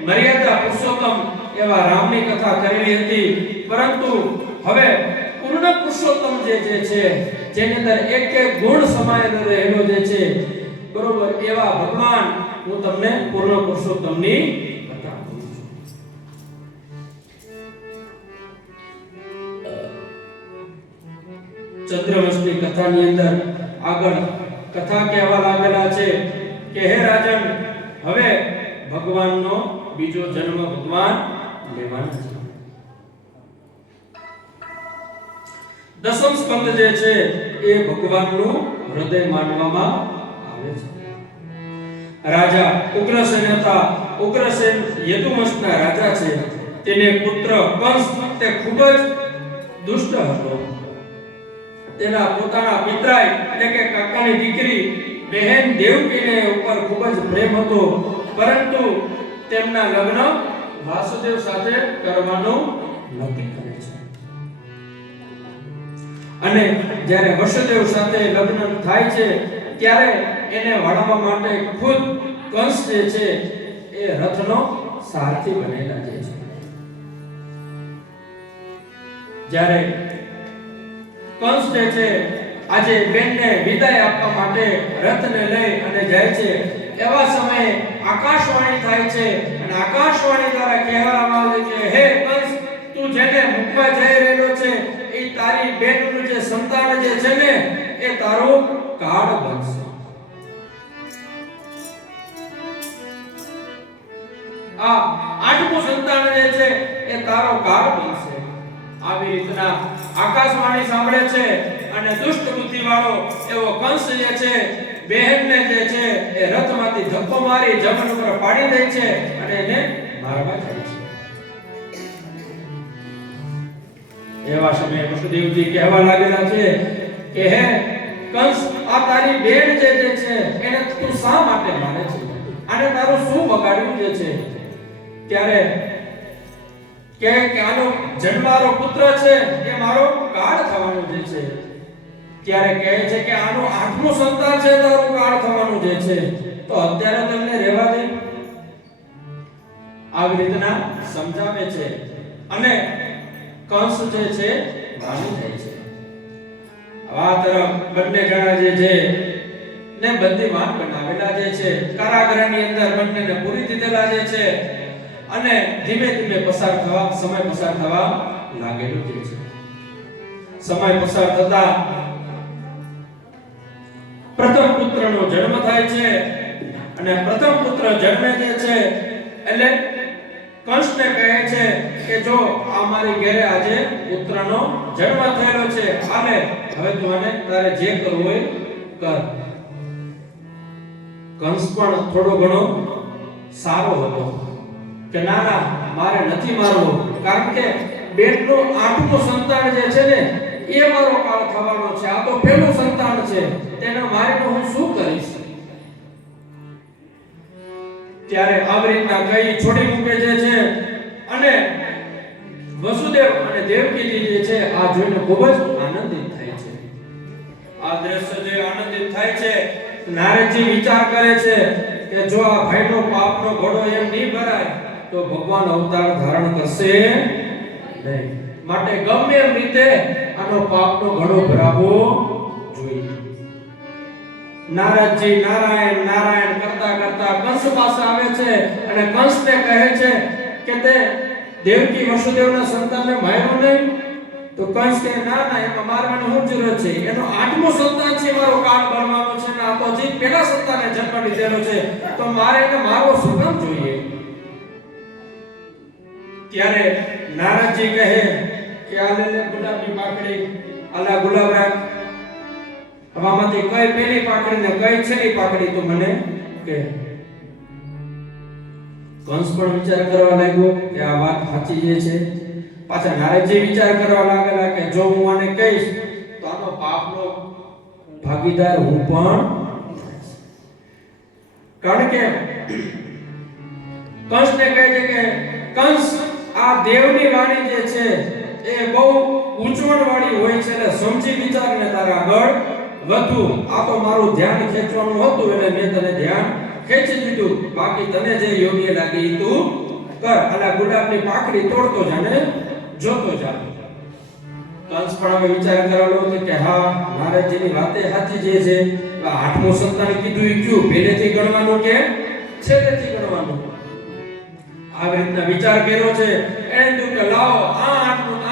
મર્યાદા પુરુષોત્તમ એવા રામની કથા કરેલી હતી, પરંતુ હવે પૂર્ણ પુરુષોત્તમ જે છે જેની અંદર એક એક ગુણ સમાયેલો રહેલો જે છે બરોબર એવા ભગવાન હું તમને પૂર્ણ પુરુષોત્તમની કથા કરું છું. ચંદ્રવંશની કથાની અંદર આગળ કથા કહેવા લાગેલા છે કે હે રાજન, હવે ભગવાનનો બીજો જન્મ ભગવાન લેવાનો છે. દસમ સ્કંદ જે છે એ ભગવાનનું હૃદય માનવામાં આવે છે. રાજા ઉગ્રસેન હતા. ઉગ્રસેન યદુવંશના રાજા છે. તેને પુત્ર કંસ તે ખૂબ જ દુષ્ટ હતો. તેના પોતાના પિતરાય એટલે કે કાકાની દીકરી બહેન દેવકીને ઉપર ખૂબ જ પ્રેમ હતો, પરંતુ તેમના લગ્ન વાસુદેવ સાથે કરવાનું નક્કી કરે છે. અને જ્યારે વસુદેવ સાથે લગ્ન થાય છે ત્યારે એને વળવા માટે ખુદ કંસ જે છે એ રથનો સારથી બનેલા છે. જ્યારે કંસ જે છે આજે બેનને વિદાય આપવા માટે રથને લઈ અને જાય છે, એવા સમયે આકાશવાણી થાય છે અને આકાશવાણી દ્વારા કહેવામાં આવે છે હે કંસ, તું જેને મૂકવા જઈ રહ્યો છે એ તારી બેનનું જે સંતાન જે છે ને એ તારો કાળ બનશે. આ આઠમું સંતાન જે છે એ તારો કાળ બનશે. આવી રીતના આકાશવાણી સાંભળે છે અને દુષ્ટ બુદ્ધિવાળો એવો કંસ જે છે બહેનને જે છે એ રથમાંથી ધક્કો મારી જમીન ઉપર પાડી દે છે અને એને મારવા જાય છે. એવા સમયે વસુદેવજી કહેવા લાગેલા છે કે હે કંસ, આ તારી બેન જે છે એને તું શા માટે મારે છે? આને તારું શું બગાડ્યું જે છે? ત્યારે કે આનો જન્મારો પુત્ર છે એ મારો કાળ થવાનું જે છે. ત્યારે કહે છે કે આનો આઠમું સંતાન છે તારું કાળ થવાનું જે છે, તો અત્યારે તમને રહેવા દે. આવી રીતના સમજાવે છે અને કંસ જે છે માની જાય છે. આ તરફ બંને જણા જે છે ને બંદીવાન બનાવેલા જે છે, કારાગૃહની અંદર બંનેને પૂરી દીધેલા જે છે અને ધીમે ધીમે સમય પસાર થવા લાગેલો છે. સમય પસાર થતા પ્રથમ પુત્રનો જન્મ થાય છે અને પ્રથમ પુત્ર જન્મે જે છે એટલે કંસને કહે છે કે જો આ મારી ઘરે આજે પુત્રનો જન્મ થયેલો છે, આને હવે તું આને તારે જે કરવું હોય કર. કંસ પણ થોડો ઘણો સારો હતો કે ના ના મારે નથી મારવો, કારણ કે બેટનું 8મું સંતાન જે છે ને એ મારો કાળ થવાનો છે, આ તો પહેલું સંતાન છે, તેને મારીને હું શું કરીશ? ત્યારે આવી રીતના કઈ છોડી મૂકે છે અને વસુદેવ અને દેવકીજી જે છે આ જોઈને ખૂબ જ આનંદિત થાય છે. આ દ્રશ્ય જે આનંદિત થાય છે, નારદજી વિચાર કરે છે કે જો આ ભાઈનો પાપનો ઘોડો એમ નહીં ભરાય તો ભગવાન અવતાર ધારણ કરશે નહીં, માટે ગમે એમ રીતે આનો પાપનો ઘડો ભરાવો જોઈએ. નારદજી નારાયણ નારાયણ કરતા કરતા કંસ પાસે આવે છે અને કંસને કહે છે કે તે દેવકી વસુદેવના સંતાનને માર્યો નહીં? તો કંસ કહે ના ના, એમાં મારવાની શું જરૂર છે, એનો 8મું સંતાન છે, મારો કાળ બનવાનો છે ને આ તો જે પહેલા સંતાને જન્મ લીધેલો છે, તો મારે એને મારવો શું કામ જોઈએ? ત્યારે નારદજી કહે કે આ લે ગુલાબની પાકડી, આલા ગુલાબ રાખ, આમાંથી કઈ પહેલી પાકડી ને કઈ છેલ્લી પાકડી તો મને કહે. કંસ પણ વિચાર કરવા લાગ્યો કે આ વાત સાચી જે છે. પાછા નારદજી વિચાર કરવા લાગેલા કે જો હું આને કહીશ તો આનો પાપનો ભાગીદાર હું પણ, કારણ કે કંસને કહે છે કે કંસ, આ દેવની વાણી જે છે એ બહુ ઊંચવણ વાળી હોય છે, એટલે સમજી વિચારને તારા આગળ વધુ. આ તો મારું ધ્યાન ખેંચવાનું હતું એટલે મેં તને ધ્યાન ખેંચી દીધું, બાકી તને જે યોગ્ય લાગે એ તું કર. આલા ગુલાબની પાકડી તોડતો જાને જોતો જા. કંસ પણ હવે વિચાર કરવાનો કે હા નારદજીની વાતે સાચી જે છે. 8મું સંતાન કીધું એ ક્યું, પહેલેથી ગણવાનું કે છેલ્લેથી ગણવાનું? આવી રીતના વિચાર કર્યો છે. એને તું કે લાવો આ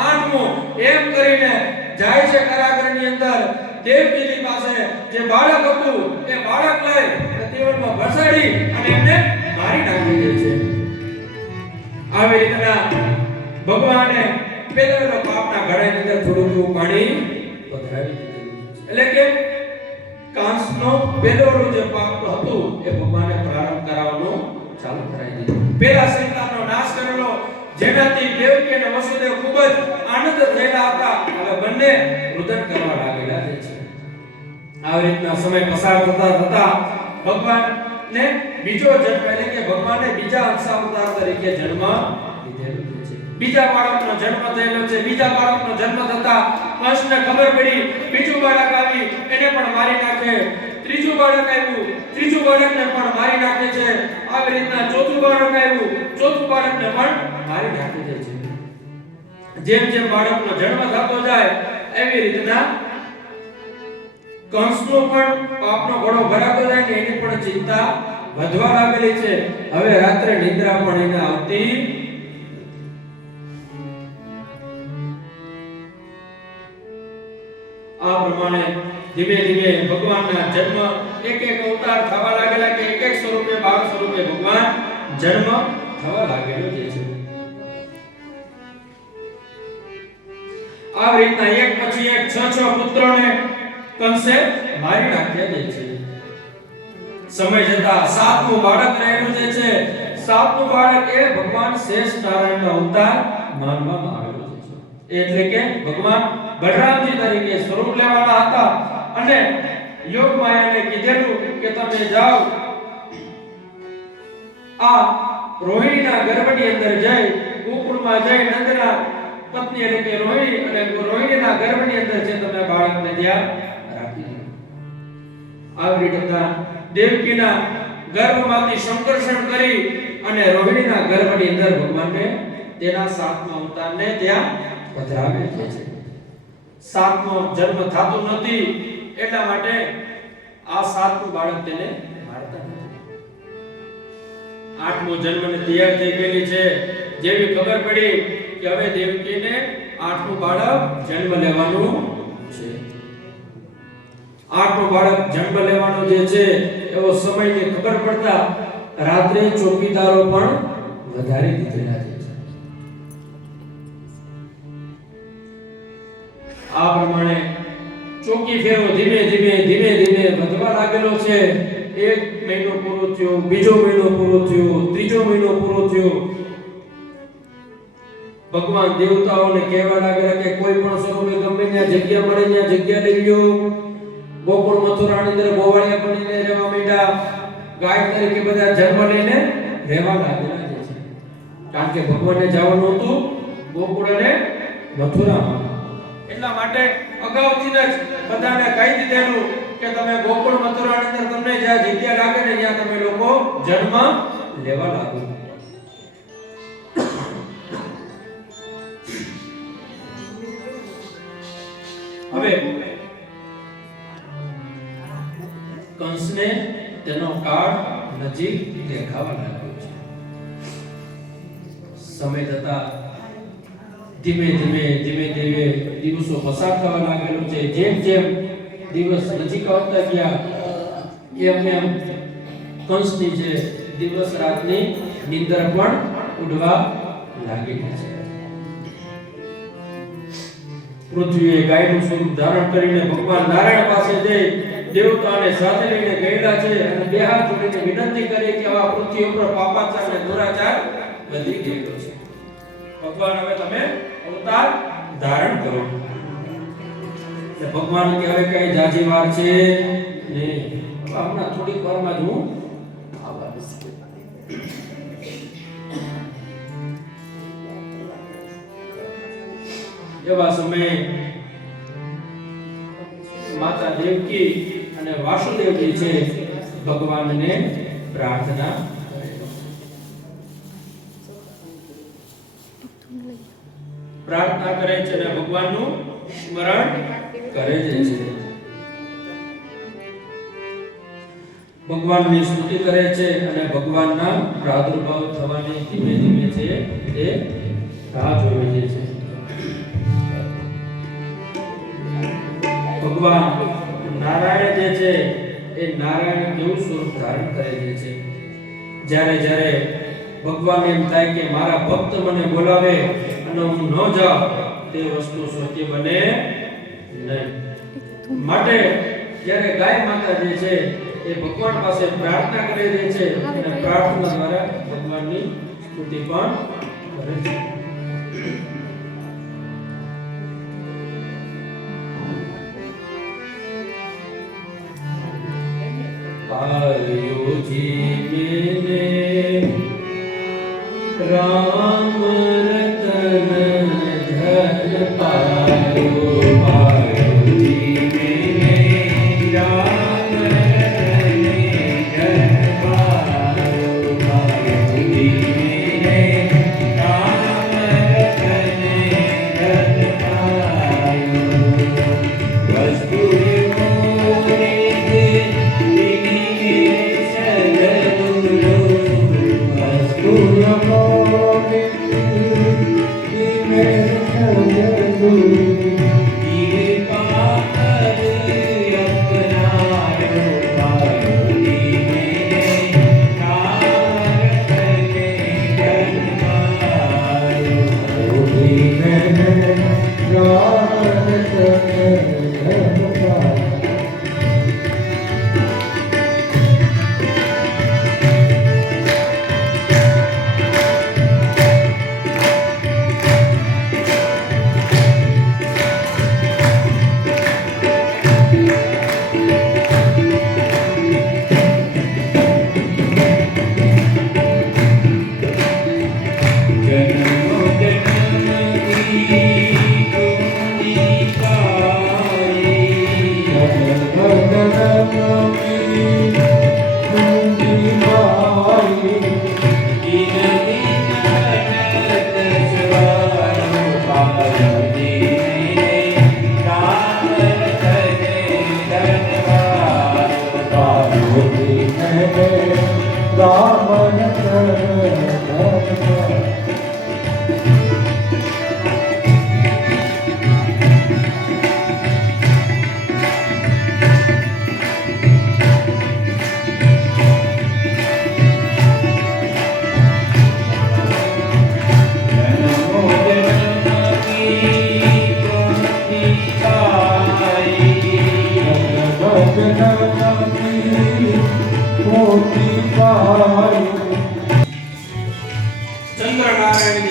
8મું એમ કરીને જાય છે કારાગૃહની અંદર. દેવકીની પાસે જે બાળક હતું એ બાળક લઈ તેવલમાં ભસાડી અને એમને મારી નાખી દે છે. આવી રીતના ભગવાને પેલા પાપના ઘડાની અંદર થોડું પાણી પધરાવી દીધું. એટલે કે કંસનો પહેલો જે પાપ હતું એ ભગવાને પ્રારંભ કરાવવાનું ચાલુ કરાવી દીધું. પહેલા સંતાનનો નાશ કરેલો, જેનાથી દેવકી અને વસુદેવ ખૂબ જ આનંદ થયેલા હતા, હવે બંને રુદન કરવા લાગેલા છે. આવી રીતના સમય પસાર થતા થતા ભગવાનને બીજો જન્મ, એટલે કે ભગવાને બીજા અંશાવતાર તરીકે જન્મ લીધેલો છે. બીજા બાળકનો જન્મ થયેલો છે. બીજા બાળકનો જન્મ થતા કંસને ખબર પડી, બીજું બાળક આવી એને પણ મારી નાખે. ત્રીજું બાળક આવ્યું, ત્રીજું બાળકને પણ મારી નાખે છે. આવી રીતના ચોથું બાળક આવ્યું, ચોથું બાળકને પણ મારી નાખે છે. જેમ જેમ બાળકનો જન્મ થતો જાય એવી રીતના કંસનો પણ પાપનો ઘડો ભરાતો જાય ને એની પણ ચિંતા વધવા લાગેલી છે. હવે રાત્રે નિદ્રા પણ એને આવતી. આ પ્રમાણે ધીમે ધીમે ભગવાનના જન્મ એક એક અવતાર થવા લાગેલા, કે એક એક સ્વરૂપે 12 સ્વરૂપે ભગવાન જન્મ થવા લાગેલો છે. આ રીતના એક પછી એક 6 પુત્રોને કંસે મારી નાખ્યા છે. સમય જતા 7મું બાળક રહેલું છે. 7મું બાળક એ ભગવાન શેષ નારાયણનો અવતાર માનવામાં આવેલો છે. એટલે કે ભગવાન બલરામજી તરીકે સ્વરૂપ લેવાના હતા અને યોગ માયાને કીધેલું કે તમે જાઓ આ રોહિણીના ગર્ભની અંદર જઈ ગોકુળમાં જઈ નંદના પત્ની એટલે કે રોહિણી અને રોહિણીના ગર્ભની અંદર છે તમે બાળકને ત્યાં રાખી દો. આવી રીતના દેવકીના ગર્ભમાંથી સંકર્ષણ કરી અને રોહિણીના ગર્ભની અંદર ભગવાનને તેના 7મા અવતારને ત્યાં પધરાવે છે. 7મો જન્મ થતો નથી એટલા માટે આ 7મું બાળક તેને મારતા નથી. 8મો જન્મને તૈયાર થઈ ગયેલી છે. જેવી ખબર પડી કે હવે દેવકીને 8મું બાળક જન્મ લેવાનું છે. 8મું બાળક જન્મ લેવાનું જે છે એવો સમયની ખબર પડતા રાત્રે ચોકીદારો પણ વધારી દીધેલા છે. આ પ્રમાણે ચોકી ફેરો ધીમે ધીમે વધવા લાગેલો છે. 1 મહિનો પૂરો થયો, બીજો મહિનો પૂરો થયો, ત્રીજો મહિનો પૂરો થયો. ભગવાન દેવતાઓને કહેવા લાગ્યા કે કોઈ પણ સ્વરૂપે ગમે ત્યાં જગ્યા મળે ત્યાં જગ્યા લઈ લ્યો. ગોકુળ મથુરાની અંદર ગોવાળિયા બનીને રહેવા માંડ્યા. ગાય તરીકે બધા જન્મ લઈને રહેવા લાગેલા છે. કારણ કે ભગવાનને જવાનું હતું ગોકુળ અને મથુરામાં. એટલા માટે અગાઉથી જ બધાને કહી દીધેલું કે તમે ગોકુળ મથુરાની અંદર તમને જ્યાં જગ્યા લાગે ને ત્યાં તમે લોકો જન્મ લેવા લાગો. હવે કંસને તેનો કાળ નજીક દેખાવા લાગ્યો છે. સમય જતા ધીમે ધીમે દિવસો પસાર થવા લાગેલો છે. જેમ જેમ દિવસ નજીક આવતા ગયા એમ કંસની જે દિવસ રાતની નિંદર પણ ઉડવા લાગી છે. પૃથ્વીએ ગાયનું સ્વરૂપ ધારણ કરીને ભગવાન નારાયણ પાસે જઈ દેવતાને સાથે લઈને ગયેલા છે અને બે હાથ જોડીને વિનંતી કરી કે આ પૃથ્વી ઉપર પાપાચાર અને દુરાચાર વધી ગયો છે. ભગવાન હવે તમે અવતાર ધારણ કરો. એટલે ભગવાન કે હવે કઈ જાજી વાર છે ને હમણાં થોડીક વારમાં જ હું આવવાનું છે. એવા સમયે માતા દેવકી અને વાસુદેવજી છે ભગવાનને પ્રાર્થના કરે છે અને ભગવાનનું સ્મરણ કરે છે. ભગવાનની સ્તુતિ કરે છે અને ભગવાનના પ્રાદુર્ભાવ થવાની ધીમે ધીમે છે એ રાહ જોઈ છે. ભગવાન નારાયણ જે છે એ નારાયણ કેવું સ્વરૂપ ધારણ કરે છે. જ્યારે ભગવાન એમ થાય કે મારા ભક્ત મને બોલાવે અને હું ન જાઉં તે વસ્તુ સત્ય બને નહીં. માટે જ્યારે ગાય માતા જે છે એ ભગવાન પાસે પ્રાર્થના કરે છે અને પ્રાર્થના દ્વારા ભગવાનની સ્તુતિ પણ કરે છે. पायो जीवने राम रतन धन पायो. पायो जीवने राम रतन धन पायो. पायो जीवने राम रतन धन पायो. वस्तु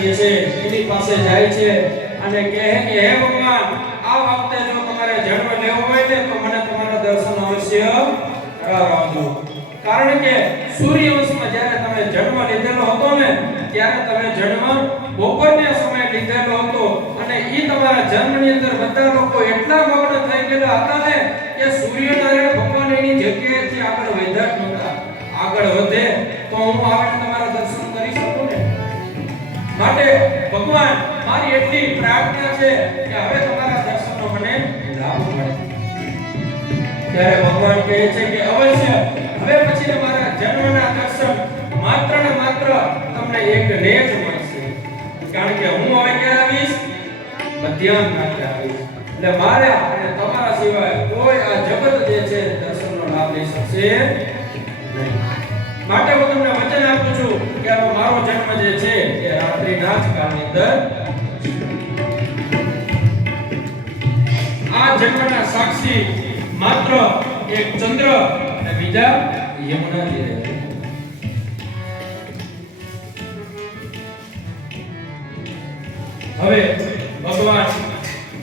જે છે એની પાસે જાય છે અને કહે કે હે ભગવાન, આ વખતે જો તમારે જન્મ લેવો હોય ને તો મને તમારા દર્શન અવશ્ય કરાવજો. કારણ કે સૂર્યવંશમાં જ્યારે તમે જન્મ લીધેલો હતો ને ત્યારે તમે જન્મ બપોરના સમયે લીધેલો હતો અને ઈ તમારા જન્મની અંદર બધા લોકો એટલા મગ્ન થઈ ગયેલા હતા ને કે સૂર્યનારાયણ ભગવાન એની જગ્યાએથી આગળ વધ્યા જ નહોતા. આગળ વધે તો હું આવીને તમારા દર્શન કરી શકું ને. માટે ભગવાન, મારી એટલી પ્રાર્થના છે કે હવે તમારા દર્શનનો મને લાભ મળે. ત્યારે ભગવાન કહે છે કે અવશ્ય હવે પછી તમારા જન્મના દર્શન માત્ર ને માત્ર તમને એક ને જ મળશે. કારણ કે હું હવે ક્યારે આવીશ? મધ્યાહન રાત્રે આવીશ. એટલે મારે અને તમારા સિવાય કોઈ આ જગત જે છે દર્શનનો લાભ લઈ શકશે નહીં. માટે હું તમને વચન આપું છું કે મારો જન્મ જે છે એ રાત્રિના જ કાળની અંદર આ જન્મના સાક્ષી માત્ર એક ચંદ્ર અને બીજા યમુનાજી રહે. હવે ભગવાન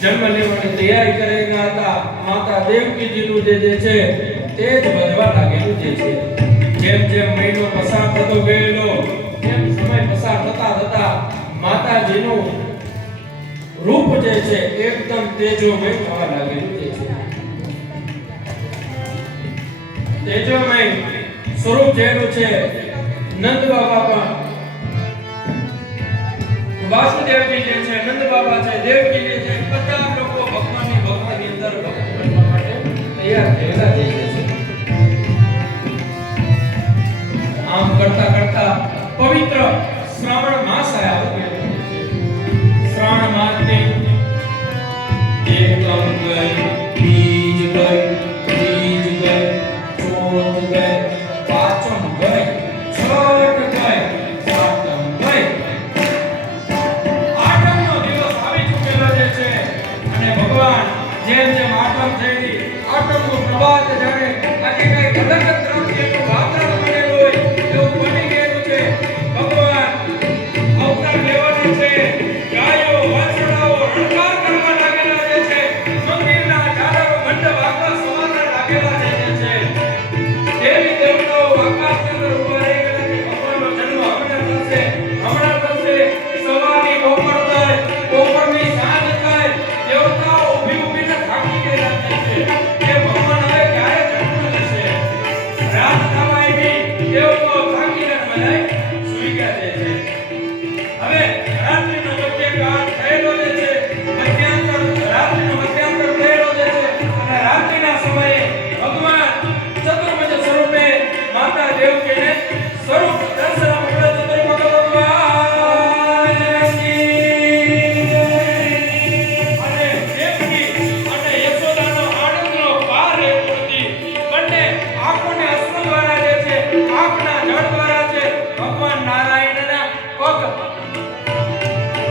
જન્મ લેવાની તૈયારી કરી રહ્યા હતા. માતા દેવકીજીનું જે છે તે જ વધવા લાગેલું જે છે. જેમ જેમ મહિનો પસાર થતો ગયેલો તેમ સમય પસાર થતા થતા માતાજીનું રૂપ જે છે એકદમ તેજોમય થવા લાગેલું જે છે. તેજોમય સ્વરૂપ જેનું છે નંદ બાબા પણ વાસુદેવજી જે છે, નંદ બાબા છે, દેવકી જે છે, બધા લોકો ભગવાનની ભક્તિની અંદર ભક્તિ કરવા માટે તૈયાર થયેલા થઈ જાય છે. આમ કરતા કરતા પવિત્ર શ્રાવણ માસ આવ્યો. શ્રાવણ માસની એકમ ગઈ, બીજ ગઈ, ત્રીજ ગઈ, ચોથ ગઈ, પાંચમ ગઈ, છઠ ગઈ, સાતમ ગઈ. આઠમનો દિવસ આવી ચૂકેલો જે છે અને ભગવાન જેમ જેમ આઠમ થઈ, આઠમનો પ્રભાત જાણે આજે કઈ અલગ જ દ્રવ્યનું વાતાવરણ બનેલું હોય એવું બની ગયેલું છે. ભગવાન અવતાર લેવાના છે. ગાયો વાછડાઓ રણકાર કરવા લાગેલા જે છે. મંદિરના ઝાડરો મંડપ આખા સવારના લાગેલા જે છે. દેવી દેવતાઓ આકાશની અંદર ઊભા રહી ગયેલા છે. ભગવાનનો જન્મ હમણાં થશે, હમણાં થશે. સવારની બપોર થાય, બપોરની સાંજ થાય, દેવતાઓ ઊભી ઊભીને થાકી ગયેલા છે કે ભગવાન હવે ક્યારે જન્મ લેશે. રાત થવા આવી, દેવતાઓ થાકીને બધાય સૂઈ ગયા છે. હવે રાત્રિનો મધ્યકાળ થયેલો જે છે, રાત્રિનો મધ્યાંતર થયેલો જે છે અને રાત્રિના સમયે ભગવાન ચતુર્ભુજ સ્વરૂપે માતા દેવકીને સ્વરૂપ દર્શન આપેલા. ચતુર્ભુજ ભગવાનની અને દેવકી અને યશોદાનો આનંદનો પાર રહેતો નથી. બંને આંખોને અશ્રુ દ્વારા જે છે, આંખના જળ દ્વારા છે ભગવાન નારાયણના પગ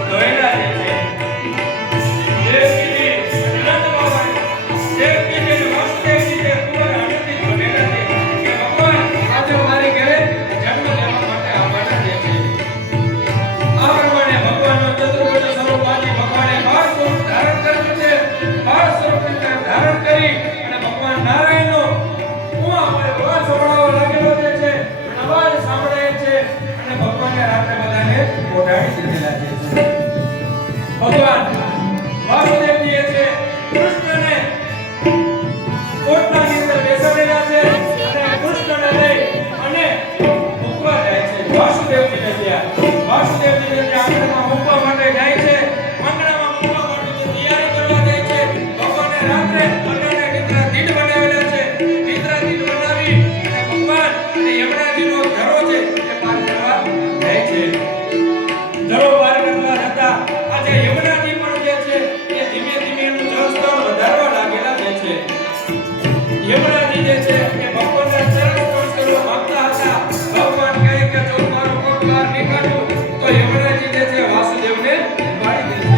ધોયેલા જે છે. દેવકીજી નંદ બાબા, દેવકીજી અને વાસુદેવજી જે ખૂબ જ આનંદિત બનેલા છે કે ભગવાન આજે મારી ઘરે જન્મ લેવા માટે આવવાના જે છે. આ પ્રમાણે ભગવાનનો ચતુર્ભુજ સ્વરૂપ આજે ભગવાને બાળ સ્વરૂપ ધારણ કર્યું છે. બાળ સ્વરૂપ ધારણ કરી અને ભગવાન નારાયણનો અવાજ સંભળાવવા લાગેલો જે છે. અવાજ સાંભળે છે અને ભગવાને રાત્રે બધાને ઓઢાડી દીધેલા છે. ભગવાન વાસુદેવજી એ છે કૃષ્ણને કોટલાની અંદર બેસાડેલા છે અને કૃષ્ણને લઈ અને મૂકવા જાય છે. વાસુદેવજીને ત્યાં આંગણામાં મૂકવા માટે જાય છે. આંગણામાં મૂકવા માટે તૈયારી કરવા જાય છે. ભગવાને રાત્રે અન્નને નિદ્રા દીઠ બનાવેલા છે. નિદ્રા દીઠ બનાવી અને ભગવાન અને યમુનાજીનો ધરો છે એ પાર કરવા જાય છે. ધરો પાર કરવા જતા આજે યમુનાજી પણ જે છે એ ધીમે ધીમે એનું જળસ્તર વધારવા લાગેલા જે છે. યમુનાજી જે છે એ ભગવાનના ચરણ સ્પર્શ કરવા માંગતા હતા. ભગવાન કહે કે જો મારો પગ બહાર નીકળ્યો તો યમુનાજી જે છે વાસુદેવને મારી દેશે.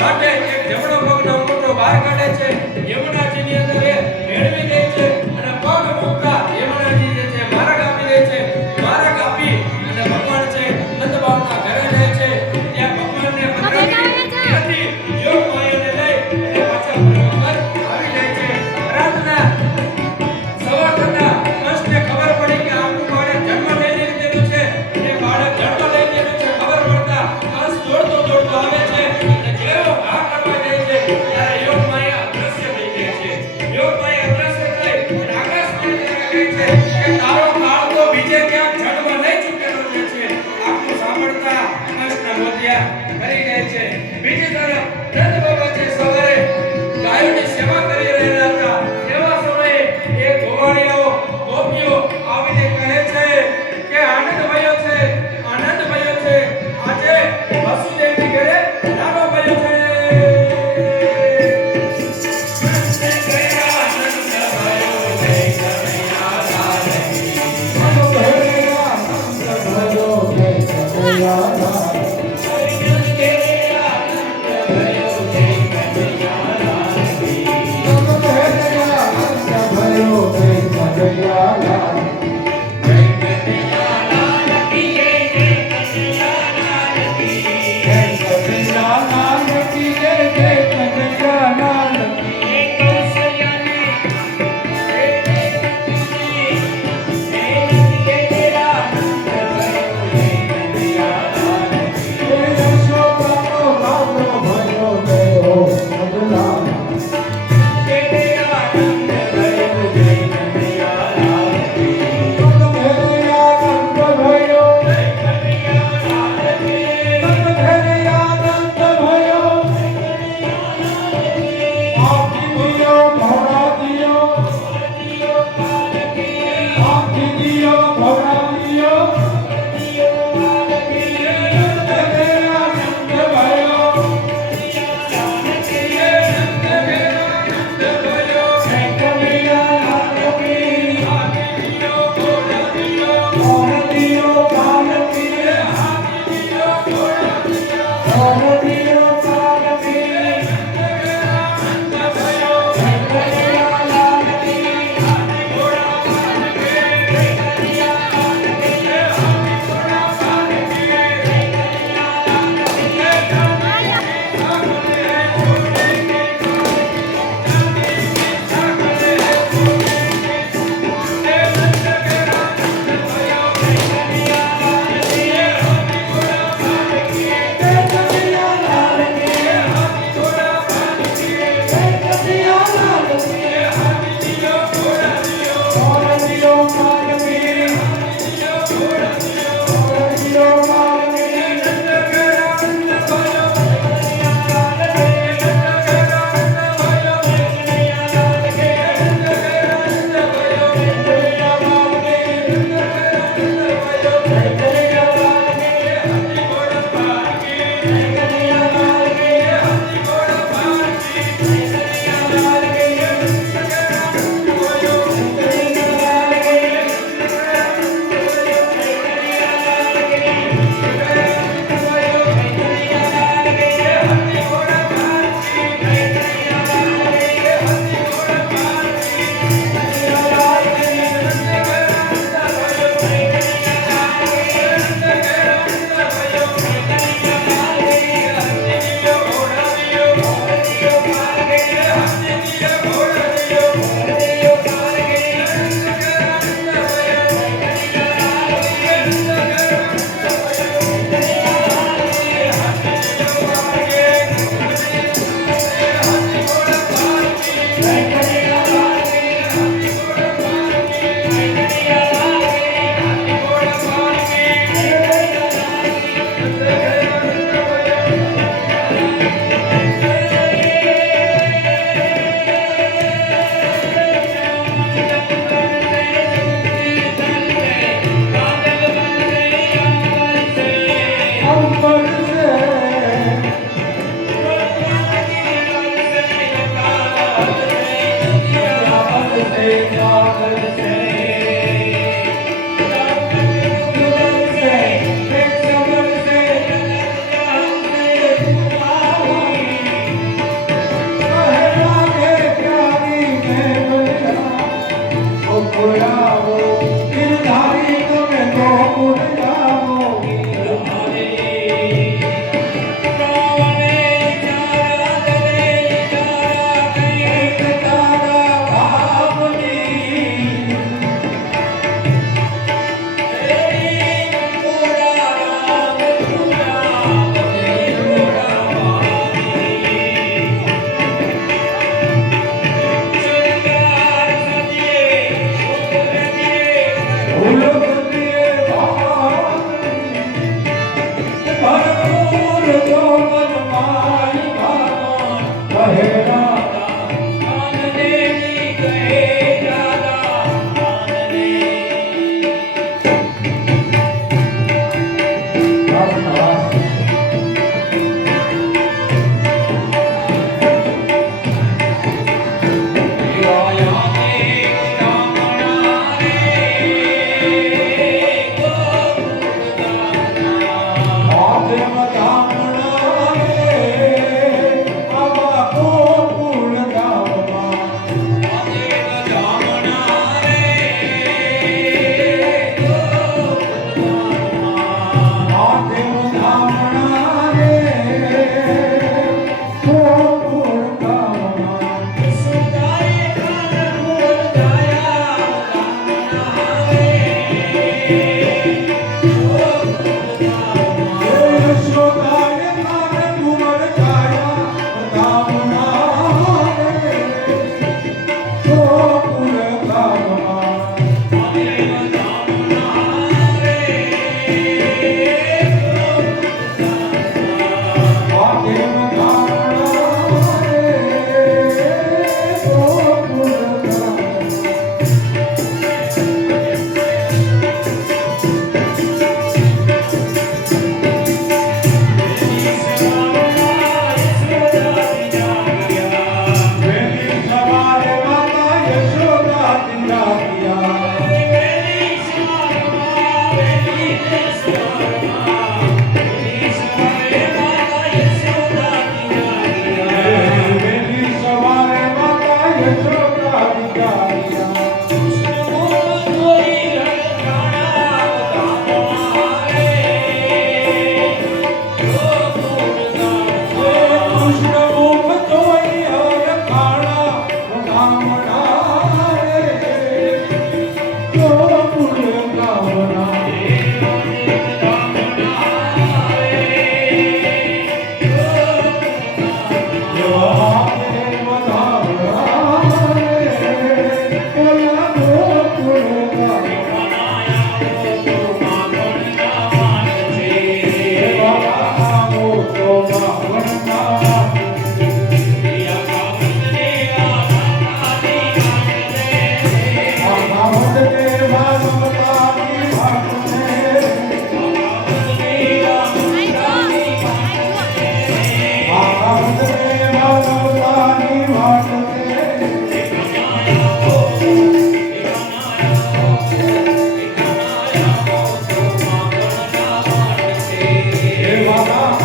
માટે એક જમણો પગનો અંગૂઠો બહાર કાઢે છે, યમુનાજીની અંદર એ મેળવી દે છે અને પગ મૂકતા યમુનાજી જે છે માર્ગ આપી દે છે. માર્ગ આપી અને ભગવાન છે નંદ બાબાના ઘરે જાય છે. ત્યાં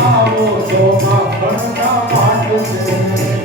આવો તો માં ભણતા માંડ છે